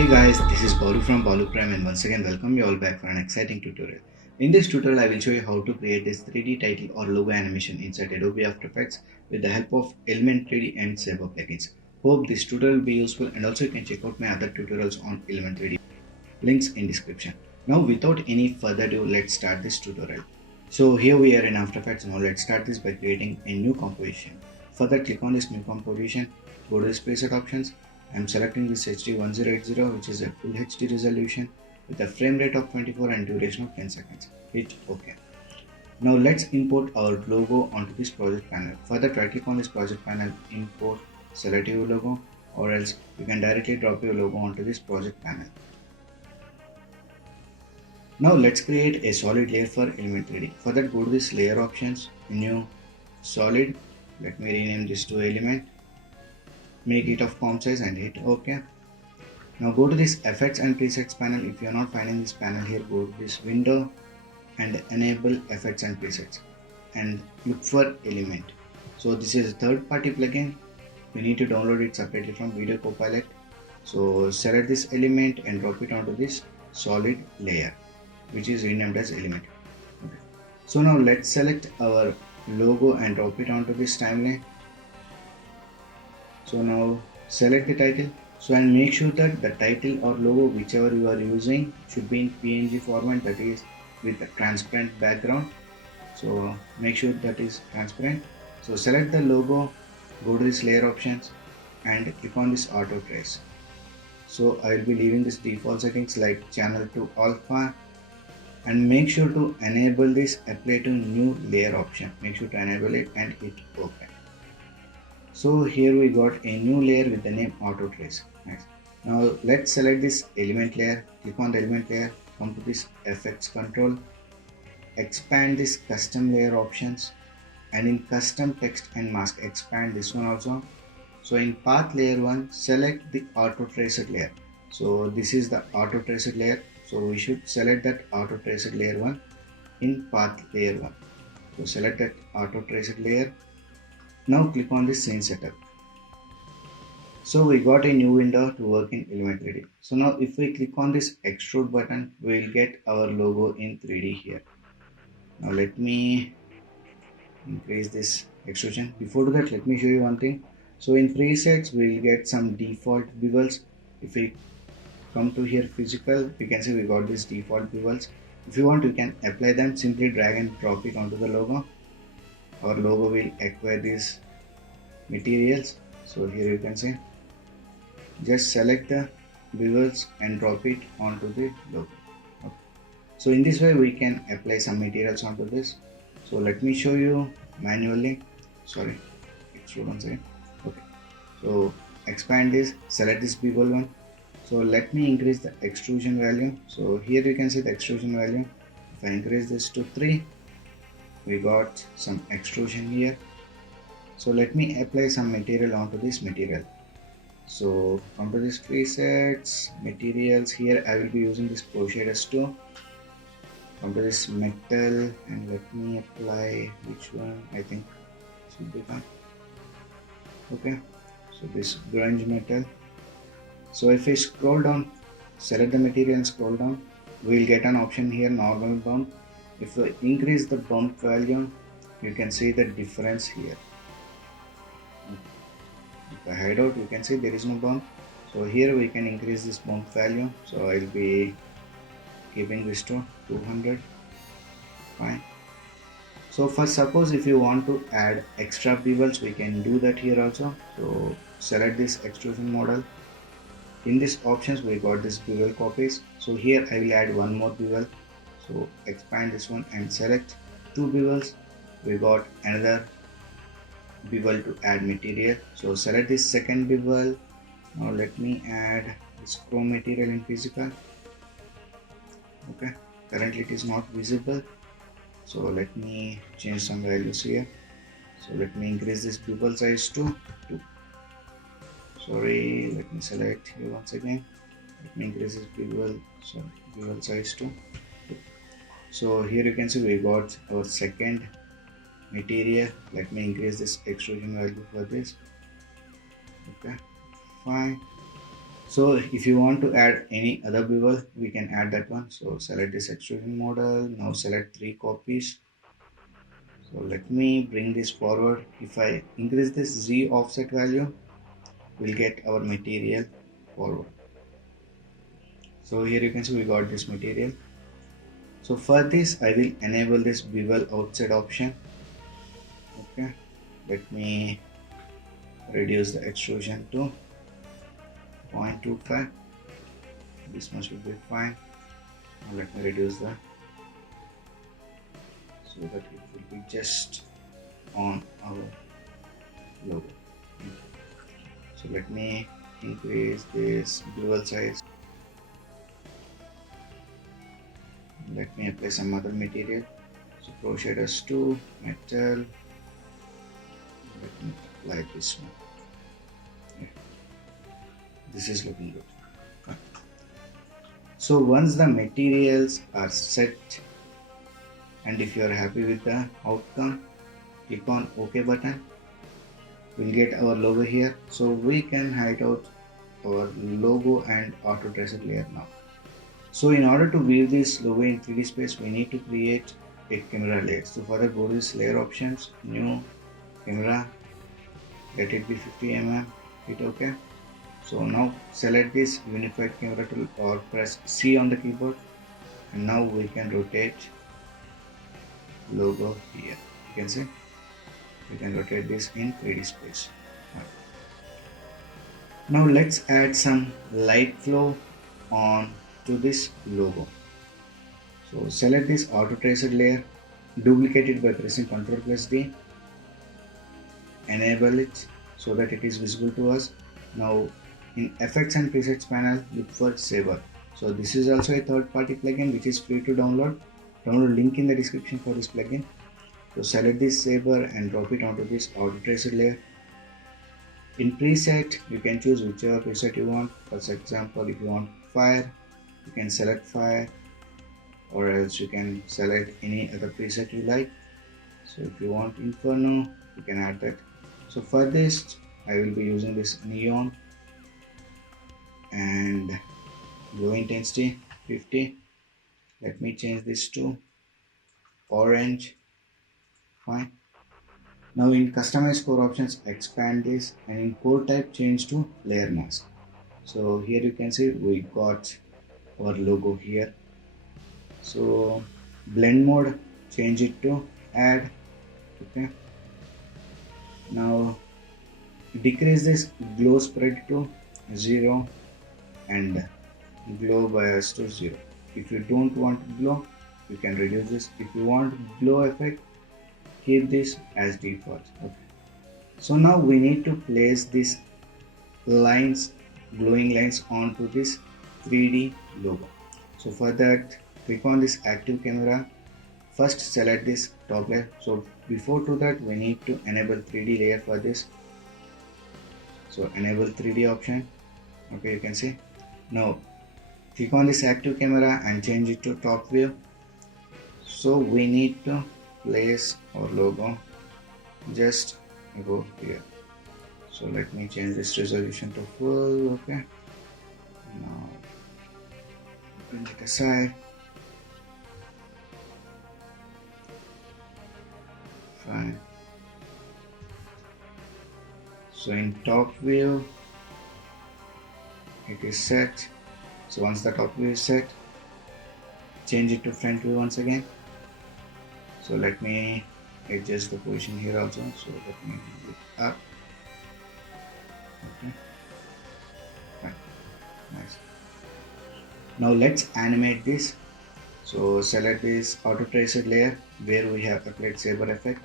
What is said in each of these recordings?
Hey guys, this is Balu from Balu Prime and once again welcome you all back for an exciting tutorial. In this tutorial I will show you how to create this 3D title or logo animation inside Adobe After Effects with the help of Element 3D and Saber plugins. Hope this tutorial will be useful and also you can check out my other tutorials on Element 3D. Links in description. Now without any further ado, let's start this tutorial. So here we are in After Effects. Now let's start this by creating a new composition. For that, click on this new composition, go to this preset options. I'm selecting this HD1080, which is a full HD resolution with a frame rate of 24 and duration of 10 seconds. Hit OK. Now let's import our logo onto this project panel. For that, right click on this project panel, import, select your logo, or else you can directly drop your logo onto this project panel. Now let's create a solid layer for Element 3D. For that, go to this layer options, new solid. Let me rename this to element. Make it of comp size and hit OK. Now go to this effects and presets panel. If you are not finding this panel here, go to this window and enable effects and presets and look for element. So this is a third-party plugin. We need to download it separately from Video Copilot. So select this element and drop it onto this solid layer, which is renamed as element. Okay. So now let's select our logo and drop it onto this timeline. So now select the title. So and make sure that the title or logo, whichever you are using, should be in PNG format, that is with a transparent background. So make sure that is transparent. So select the logo, go to this layer options and click on this auto trace. So I will be leaving this default settings like channel to alpha, and make sure to enable this apply to new layer option. Make sure to enable it and hit OK. So here we got a new layer with the name auto trace. Nice. Now let's select this element layer, click on the element layer, come to this effects control, expand this custom layer options, and in custom text and mask expand this one also. So in path layer 1, select the auto traced layer. So this is the auto traced layer. So we should select that auto traced layer 1 in path layer 1. So select that auto traced layer. Now click on this scene setup. So we got a new window to work in Element 3D. So now if we click on this extrude button, we will get our logo in 3D here. Now let me increase this extrusion. Before that, let me show you one thing. So in presets, we will get some default bevels. If we come to here physical, we can see we got this default bevels. If you want, you can apply them. Simply drag and drop it onto the logo. Our logo will acquire these materials. So here you can see, just select the bevels and drop it onto the logo. Okay. So in this way we can apply some materials onto this. So let me show you manually. Sorry, extrude one second. Okay. So expand this, select this bevel one. So let me increase the extrusion value. So here you can see the extrusion value. If I increase this to 3, we got some extrusion here. So let me apply some material onto this material. So come to this presets, materials. Here I will be using this Pro Shaders 2. Come to this metal and let me apply which one. I think should be fine. Okay, so this grunge metal. So if I scroll down, select the material and scroll down, we will get an option here, normal bump. If we increase the bump value, you can see the difference here. If I hide out, you can see there is no bump. So here we can increase this bump value. So I will be keeping this to 200. Fine. So first, suppose if you want to add extra bevels, we can do that here also. So select this extrusion model. In this options, we got this bevel copies. So here I will add one more bevel. So expand this one and select 2 bevels. We got another bevel to add material. So select this second bevel. Now let me add this chrome material in physical. Okay, currently it is not visible. So let me change some values here. So let me increase this bevel size to 2. Sorry, let me select here once again. Let me increase this bevel size to 2. So here you can see we got our second material. Let me increase this extrusion value for this. Okay, fine. So if you want to add any other bevel, we can add that one. So select this extrusion model. Now select 3 copies. So let me bring this forward. If I increase this Z offset value, we'll get our material forward. So here you can see we got this material. So for this I will enable this bevel outside option. Okay, let me reduce the extrusion to 0.25. This much will be fine. Now let me reduce the, so that it will be just on our logo. So let me increase this bevel size. Let me apply some other material. So Pro Shaders 2, metal. Let me apply this one. Yeah. This is looking good. Fine. So once the materials are set, and if you are happy with the outcome, click on OK button. We'll get our logo here. So we can hide out our logo and auto tracer layer now. So in order to view this logo in 3D space, we need to create a camera layer. So for that, go to this layer options, new camera, let it be 50 mm, hit OK. So now select this unified camera tool or press C on the keyboard, and now we can rotate logo here. You can see we can rotate this in 3D space. Now let's add some light flow on to this logo. So select this auto tracer layer, duplicate it by pressing Ctrl plus D, enable it so that it is visible to us. Now in effects and presets panel, look for Saber. So this is also a third party plugin which is free to download. Download link in the description for this plugin. So select this Saber and drop it onto this auto tracer layer. In preset, you can choose whichever preset you want. For example, if you want fire, you can select fire, or else you can select any other preset you like. So if you want inferno, you can add that. So for this, I will be using this neon and glow intensity 50. Let me change this to orange. Fine. Now in customize core options, expand this, and in core type change to layer mask. So here you can see we got our logo here. So blend mode, change it to add. Okay. Now decrease this glow spread to 0 and glow bias to 0. If you don't want glow, you can reduce this. If you want glow effect, keep this as default. Okay. So now we need to place these lines, glowing lines, onto this 3D logo. So for that, click on this active camera. First select this top layer. So before to that, we need to enable 3D layer for this. So enable 3D option. Okay, you can see. Now click on this active camera and change it to top view. So we need to place our logo just go here. So let me change this resolution to full. Okay, now bring it aside. Fine. So in top view it is set. So once the top view is set, change it to front view once again. So let me adjust the position here also. So let me move it up. Okay. Fine. Nice. Now let's animate this. So select this auto tracer layer where we have applied saber effect.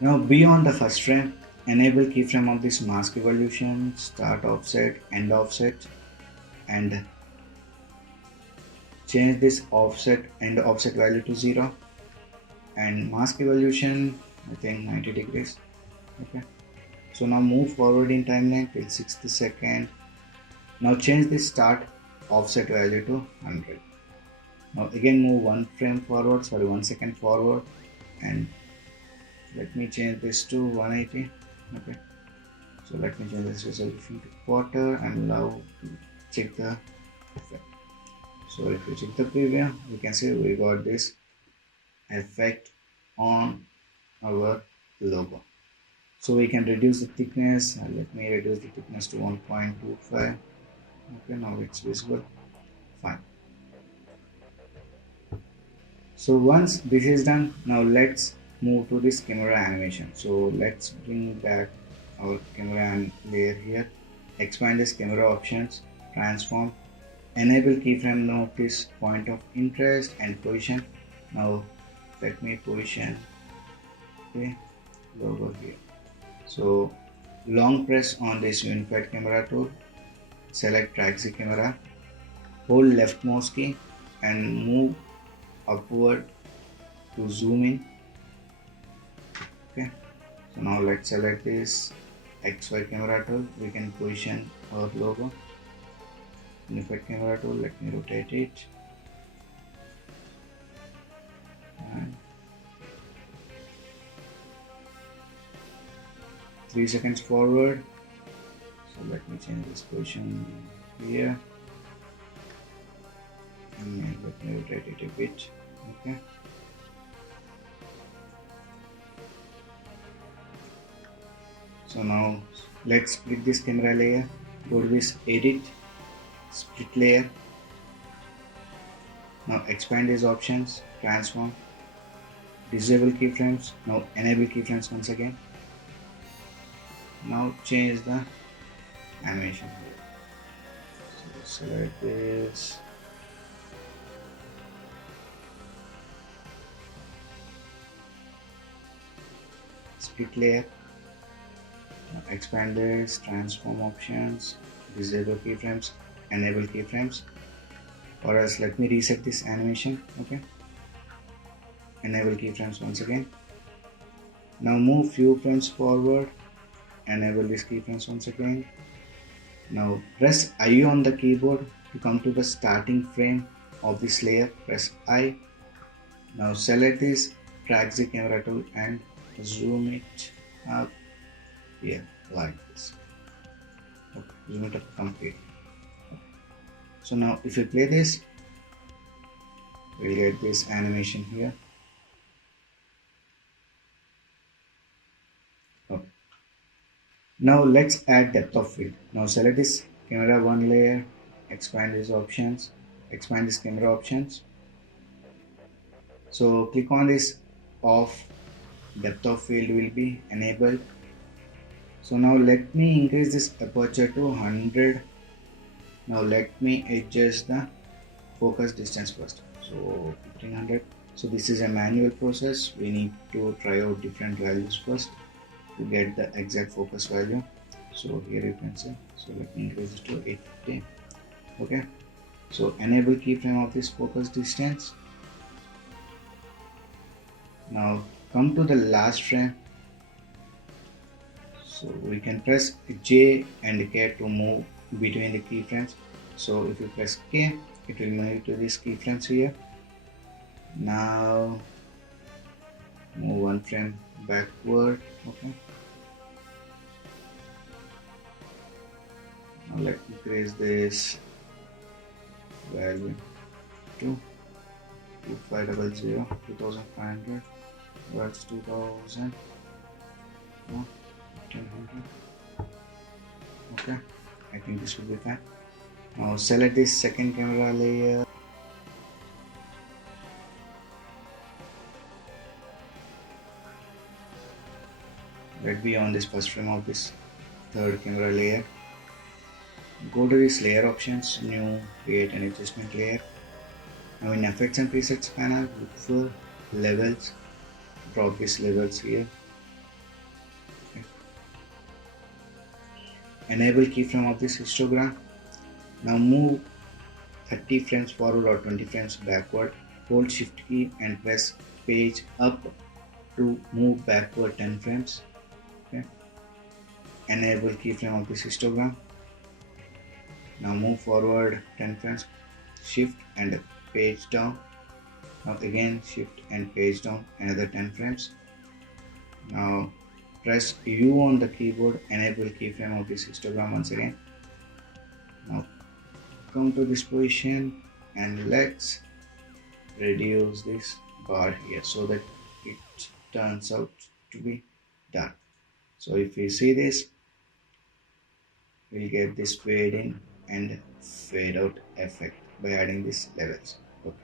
Now beyond the first frame, enable keyframe of this mask evolution, start offset, end offset, and change this offset and offset value to 0, and mask evolution I think 90 degrees. Okay, so now move forward in timeline till 60 seconds. Now change the start offset value to 100. Now again move 1 second forward, and let me change this to 180. Okay, so let me change this resolution to quarter and allow check the effect. So if you check the preview, you can see we got this effect on our logo. So we can reduce the thickness. Let me reduce the thickness to 1.25. Okay, now it's visible. Fine. So once this is done, now let's move to this camera animation. So let's bring back our camera layer here. Expand this camera options, transform, enable keyframe notice, point of interest and position. Now let me position the logo here. So long press on this unified camera tool, select Trackz camera, hold left mouse key and move upward to zoom in. Okay, so now let's select this XY camera tool. We can position our logo. Unified camera tool, let me rotate it. And 3 seconds forward. So let me change this position here. And let me rotate it a bit. Okay. So now let's split this camera layer. Go to this edit, split layer. Now expand these options, transform, disable keyframes. Now enable keyframes once again. Now change the animation here. So select this. Split layer. Now expand this, transform options, disable keyframes, enable keyframes, or else let me reset this animation. Okay, enable keyframes once again. Now move few frames forward, enable these keyframes once again. Now press I on the keyboard to come to the starting frame of this layer. Press I. Now select this Trackz camera tool and zoom it up here like this. Okay, zoom it up completely. Okay. So now if you play this, we'll get this animation here. Okay. Now let's add depth of field. Now select this camera 1 layer, expand these options, expand this camera options. So click on this off, depth of field will be enabled. So now let me increase this aperture to 100. Now let me adjust the focus distance first. So 1500. So this is a manual process. We need to try out different values first to get the exact focus value. So here you can see. So let me increase it to 850. Okay. So enable keyframe of this focus distance. Now come to the last frame. So we can press J and K to move between the keyframes. So if you press K, it will move to these keyframes here. Now move one frame backward. Okay. Now let's increase this value to 2500, 2500. That's 2000. No, 1500. Okay, I think this will be fine. Now select this second camera layer. Let be on this first frame of this third camera layer. Go to this layer options, new, create an adjustment layer. Now in effects and presets panel, look for levels, drop these levels here. Okay. Enable keyframe of this histogram. Now move 30 frames forward or 20 frames backward. Hold shift key and press page up to move backward 10 frames. Okay. Enable keyframe of this histogram. Now move forward 10 frames, shift and page down. Now again shift and page down another 10 frames. Now press U on the keyboard, enable keyframe of this histogram once again. Now come to this position and let's reduce this bar here so that it turns out to be dark. So if we see this, we'll get this fade in and fade out effect by adding these levels. Okay.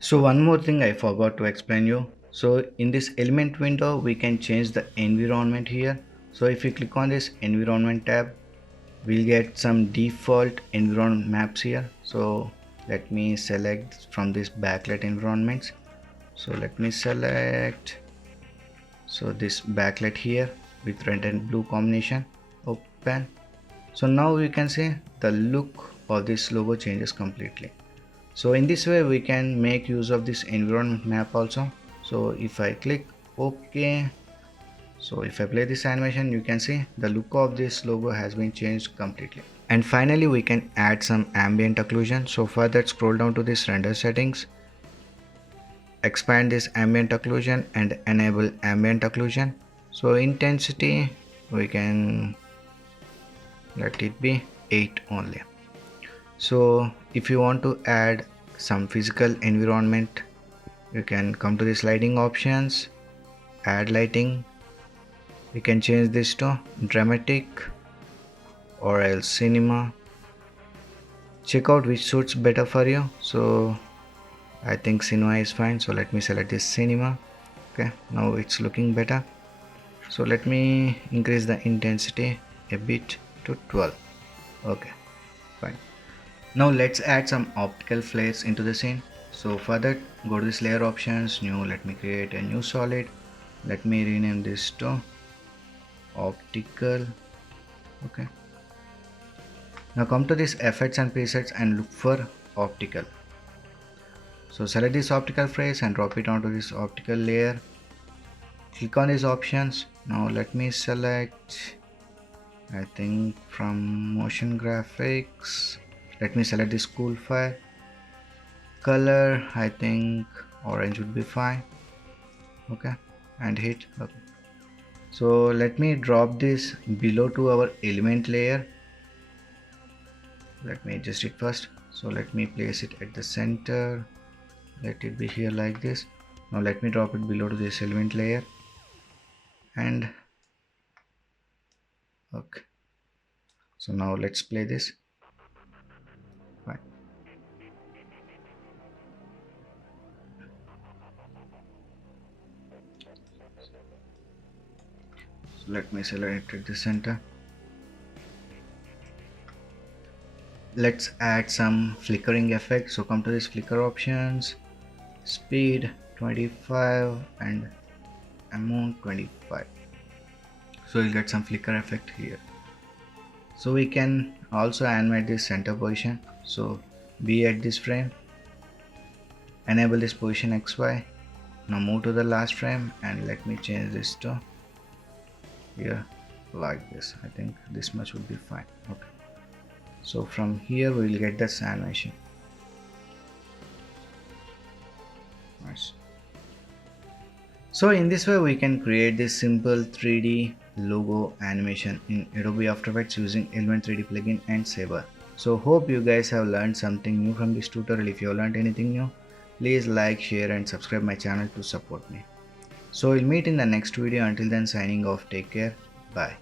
So one more thing I forgot to explain you. So in this element window, we can change the environment here. So if you click on this environment tab, we'll get some default environment maps here. So let me select from this backlight environments. So let me select this backlight here with red and blue combination. Open. So now we can see the look of this logo changes completely. So in this way we can make use of this environment map also. So if I click OK, so if I play this animation, you can see the look of this logo has been changed completely. And finally we can add some ambient occlusion. So for that, scroll down to this render settings, expand this ambient occlusion and enable ambient occlusion. So intensity we can let it be 8 only. So if you want to add some physical environment, you can come to the sliding options, add lighting. We can change this to dramatic or else cinema. Check out which suits better for you. So I think cinema is fine, so let me select this cinema. Okay, now it's looking better. So let me increase the intensity a bit to 12. Okay, fine. Now let's add some optical flares into the scene. So for that, go to this layer options, new, let me create a new solid. Let me rename this to optical. Okay. Now come to this effects and presets and look for optical. So select this optical phrase and drop it onto this optical layer. Click on these options. Now let me select, I think from motion graphics, let me select this cool file. Color, I think orange would be fine. Okay, and hit okay. So let me drop this below to our element layer. Let me adjust it first. So let me place it at the center. Let it be here like this. Now let me drop it below to this element layer and okay. So now let's play this. Fine. So let me select it at the center. Let's add some flickering effect. So come to this flicker options, speed 25 and amount 25. So you'll get some flicker effect here. So we can also animate this center position. So be at this frame, enable this position XY. Now move to the last frame and let me change this to here like this. I think this much would be fine. Okay. So from here we will get this animation. Nice. So in this way we can create this simple 3D logo animation in Adobe After Effects using Element 3D plugin and Saber. So hope you guys have learned something new from this tutorial. If you have learned anything new, please like, share and subscribe my channel to support me. So we'll meet in the next video. Until then, signing off. Take care. Bye.